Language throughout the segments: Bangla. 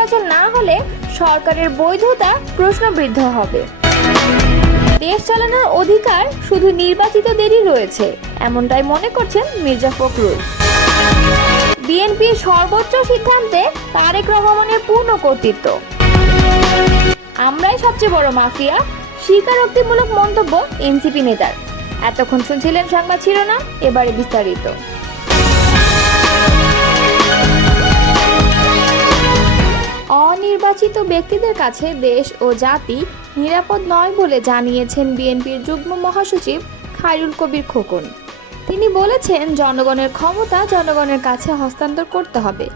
নির্বাচন না হলে সরকারের বৈধতা প্রশ্নবিদ্ধ হবে। দেশ চালানোর অধিকার শুধু নির্বাচিতদেরই রয়েছে, এমনটাই মনে করছেন মির্জা ফখরুল। বিএনপির সর্বোচ্চ সিদ্ধান্তে তারেক রহমানের পূর্ণ কর্তৃত্ব। আমরাই সবচেয়ে বড় মাফিয়া, স্বীকারোক্তিমূলক মন্তব্য এনসিপি নেতার। এতক্ষণ শুনছিলেন সংবাদ শিরোনাম, এবারে বিস্তারিত। অনির্বাচিত ব্যক্তিদের কাছে দেশ ও জাতি নিরাপদ নয় বলে জানিয়েছেন বিএনপির যুগ্ম মহাসচিব খায়রুল কবির খোকন। তিনি বলেছেন, জনগণের ক্ষমতা জনগণের কাছে হস্তান্তর করতে হবে।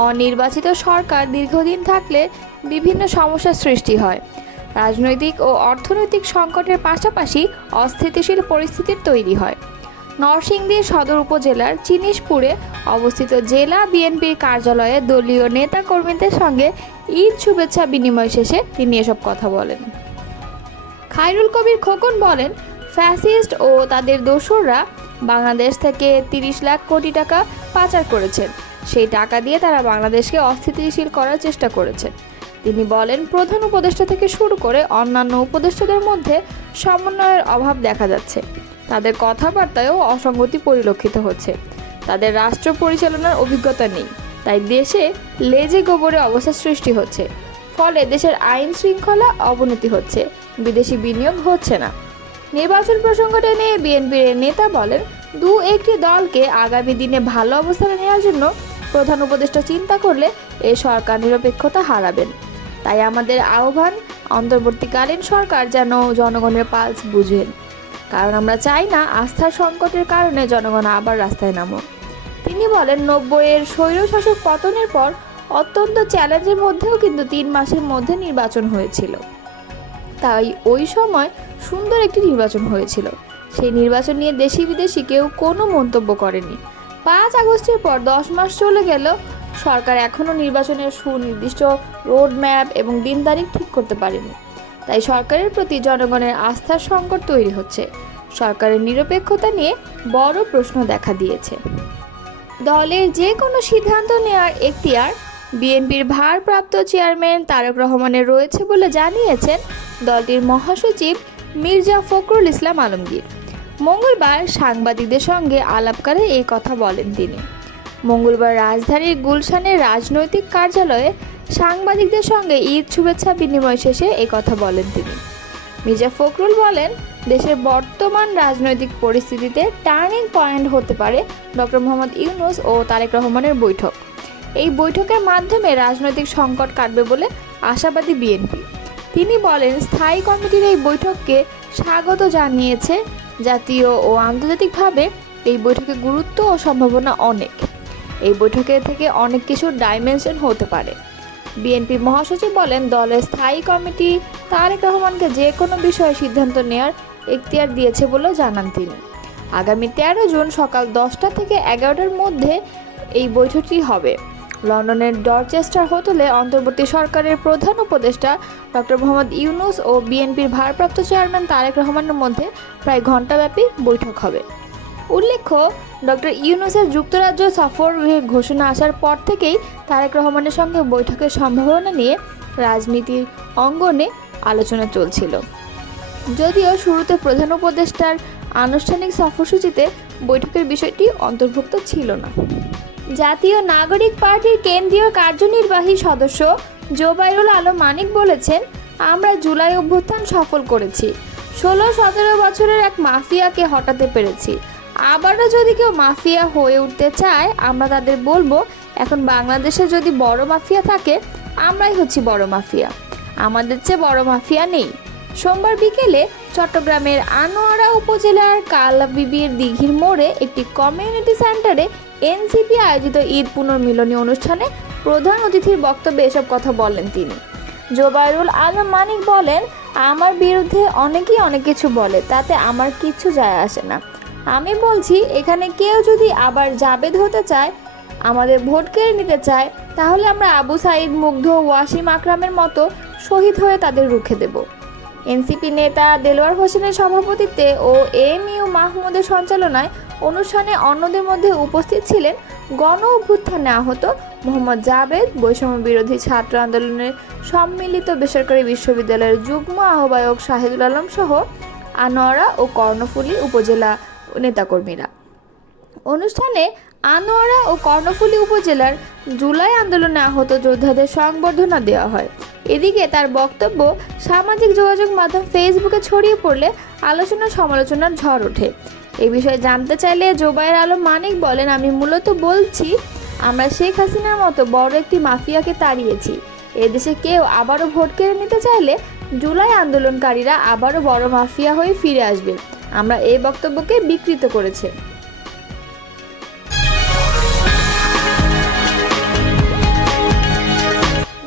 অনির্বাচিত সরকার দীর্ঘদিন থাকলে বিভিন্ন সমস্যার সৃষ্টি হয়। রাজনৈতিক ও অর্থনৈতিক সংকটের পাশাপাশি অস্থিতিশীল পরিস্থিতির তৈরি হয়। নরসিংদী সদর উপজেলার চিনিশপুরে অবস্থিত জেলা বিএনপির কার্যালয়ে দলীয় নেতা কর্মীদের সঙ্গে ঈদ শুভেচ্ছা বিনিময় শেষে তিনি এসব কথা বলেন। খায়রুল কবির খোকন বলেন, ফ্যাসিস্ট ও তাদের দোসররা বাংলাদেশ থেকে 30 লাখ কোটি টাকা পাচার করেছেন। সেই টাকা দিয়ে তারা বাংলাদেশকে অস্থিতিশীল করার চেষ্টা করেছেন। তিনি বলেন, প্রধান উপদেষ্টা থেকে শুরু করে অন্যান্য উপদেষ্টাদের মধ্যে সমন্বয়ের অভাব দেখা যাচ্ছে। তাদের কথাবার্তায়ও অসঙ্গতি পরিলক্ষিত হচ্ছে। তাদের রাষ্ট্র পরিচালনার অভিজ্ঞতা নেই, তাই দেশে লেজে গোবরে অবস্থা সৃষ্টি হচ্ছে। ফলে দেশের আইন শৃঙ্খলা অবনতি হচ্ছে, বিদেশি বিনিয়োগ হচ্ছে না। নির্বাচন প্রসঙ্গটা নিয়ে বিএনপির নেতা বলেন, একটি দলকে আগামী দিনে ভালো অবস্থানে নেওয়ার জন্য প্রধান উপদেষ্টা চিন্তা করলে এ সরকার নিরপেক্ষতা হারাবেন। তাই আমাদের আহ্বান, অন্তর্বর্তীকালীন সরকার যেন জনগণের পালস বুঝেন, কারণ আমরা চাই না আস্থার সংকটের কারণে জনগণ আবার রাস্তায় নামুক। তিনি বলেন, 90-এর স্বৈরশাসক পতনের পর অত্যন্ত চ্যালেঞ্জের মধ্যেও কিন্তু 3 মাসের মধ্যে নির্বাচন হয়েছিল। তাই ওই সময় সুন্দর একটি নির্বাচন হয়েছিল। সেই নির্বাচন নিয়ে দেশি বিদেশি কেউ কোনো মন্তব্য করেনি। 5 আগস্টের পর 10 মাস চলে গেল, সরকার এখনও নির্বাচনের সুনির্দিষ্ট রোড ম্যাপ এবং দিন তারিখ ঠিক করতে পারেনি। তাই সরকারের প্রতি জনগণের আস্থার সংকট তৈরি হচ্ছে। সরকারের নিরপেক্ষতা নিয়ে বড় প্রশ্ন দেখা দিয়েছে। দলের যে কোনো সিদ্ধান্ত নেওয়ার এখতিয়ার বিএনপির ভারপ্রাপ্ত চেয়ারম্যান তারেক রহমানের রয়েছে বলে জানিয়েছেন দলটির মহাসচিব মির্জা ফখরুল ইসলাম আলমগীর। মঙ্গলবার সাংবাদিকদের সঙ্গে আলাপকালে এই কথা বলেন তিনি। মঙ্গলবার রাজধানীর গুলশানের রাজনৈতিক কার্যালয়ে সাংবাদিকদের সঙ্গে ঈদ শুভেচ্ছা বিনিময় শেষে এই কথা বলেন তিনি। মির্জা ফখরুল বলেন, দেশের বর্তমান রাজনৈতিক পরিস্থিতিতে টার্নিং পয়েন্ট হতে পারে ডক্টর মোহাম্মদ ইউনূস ও তারেক রহমানের বৈঠক। এই বৈঠকের মাধ্যমে রাজনৈতিক সংকট কাটবে বলে আশাবাদী বিএনপি। তিনি বলেন, স্থায়ী কমিটির এই বৈঠককে স্বাগত জানিয়েছে। জাতীয় ও আন্তর্জাতিকভাবে এই বৈঠকের গুরুত্ব ও সম্ভাবনা অনেক। এই বৈঠকে থেকে অনেক কিছুর ডাইমেনশন হতে পারে। বিএনপি মহাসচিব বলেন, দলের স্থায়ী কমিটি তারেক রহমানকে যে কোনো বিষয়ে সিদ্ধান্ত নেওয়ার এখতিয়ার দিয়েছে বলে জানান তিনি। আগামী 13 জুন সকাল 10টা থেকে 11টার মধ্যে এই বৈঠকটি হবে। লন্ডনের ডরচেস্টার হোটেলে অন্তর্বর্তী সরকারের প্রধান উপদেষ্টা ডক্টর মোহাম্মদ ইউনূস ও বিএনপির ভারপ্রাপ্ত চেয়ারম্যান তারেক রহমানের মধ্যে প্রায় ঘণ্টাব্যাপী বৈঠক হবে। উল্লেখ্য, ডক্টর ইউনূসের যুক্তরাজ্য সফর ঘোষণা আসার পর থেকেই তারেক রহমানের সঙ্গে বৈঠকের সম্ভাবনা নিয়ে রাজনীতির অঙ্গনে আলোচনা চলছিল। যদিও শুরুতে প্রধান উপদেষ্টার আনুষ্ঠানিক সফরসূচিতে বৈঠকের বিষয়টি অন্তর্ভুক্ত ছিল না। জাতীয় নাগরিক পার্টির কেন্দ্রীয় কার্যনির্বাহী সদস্য জোবাইরুল আলম মানিক বলেছেন, আমরা জুলাই অভ্যুত্থান সফল করেছি। 16-17 বছরের এক মাফিয়াকে হটাতে পেরেছি। আবারও যদি কেউ মাফিয়া হয়ে উঠতে চায়, আমরা তাদের বলবো, এখন বাংলাদেশে যদি বড় মাফিয়া থাকে, আমরাই হচ্ছি বড় মাফিয়া। আমাদের চেয়ে বড় মাফিয়া নেই। সোমবার বিকেলে চট্টগ্রামের আনোয়ারা উপজেলার কালাবিবির দিঘির মোড়ে একটি কমিউনিটি সেন্টারে এনসিপি আয়োজিত ঈদ পুনর্মিলনী অনুষ্ঠানে প্রধান অতিথির বক্তব্যে এসব কথা বলেন তিনি। জোবাইরুল আলম মানিক বলেন, আমার বিরুদ্ধে অনেকেই অনেক কিছু বলে, তাতে আমার কিচ্ছু যায় আসে না। আমি বলছি, এখানে কেউ যদি আবার জাবেদ হতে চায়, আমাদের ভোট কেড়ে নিতে চায়, তাহলে আমরা আবু সাঈদ, মুগ্ধ, ওয়াসিম আকরামের মতো শহীদ হয়ে তাদের রুখে দেব। এনসিপি নেতা দেলোয়ার হোসেনের সভাপতিত্বে ও এএমইউ মাহমুদের সঞ্চালনায় অনুষ্ঠানে অন্যদের মধ্যে উপস্থিত ছিলেন গণ অভ্যুত্থানে আহত মোহাম্মদ জাবেদ, বৈষম্য বিরোধী ছাত্র আন্দোলনের সম্মিলিত বেসরকারি বিশ্ববিদ্যালয়ের যুগ্ম আহ্বায়ক শাহিদুল আলম সহ আনোয়ারা ও কর্ণফুলী উপজেলা নেতাকর্মীরা। অনুষ্ঠানে আনোয়ারা ও কর্ণফুলী উপজেলার জুলাই আন্দোলনে আহত যোদ্ধাদের সংবর্ধনা দেওয়া হয়। এদিকে তার বক্তব্য সামাজিক যোগাযোগ মাধ্যম ফেসবুকে ছড়িয়ে পড়লে আলোচনা সমালোচনার ঝড় ওঠে। এই বিষয়ে জানতে চাইলে জোবায়ের আলম মানিক বলেন, আমি মূলত বলছি আমরা শেখ হাসিনার মতো বড় একটি মাফিয়াকে তাড়িয়েছি। এদেশে কেউ আবারও ভোট কেড়ে নিতে চাইলে জুলাই আন্দোলনকারীরা আবারও বড় মাফিয়া হয়ে ফিরে আসবে। আমরা এই বক্তব্যকে বিকৃত করেছে।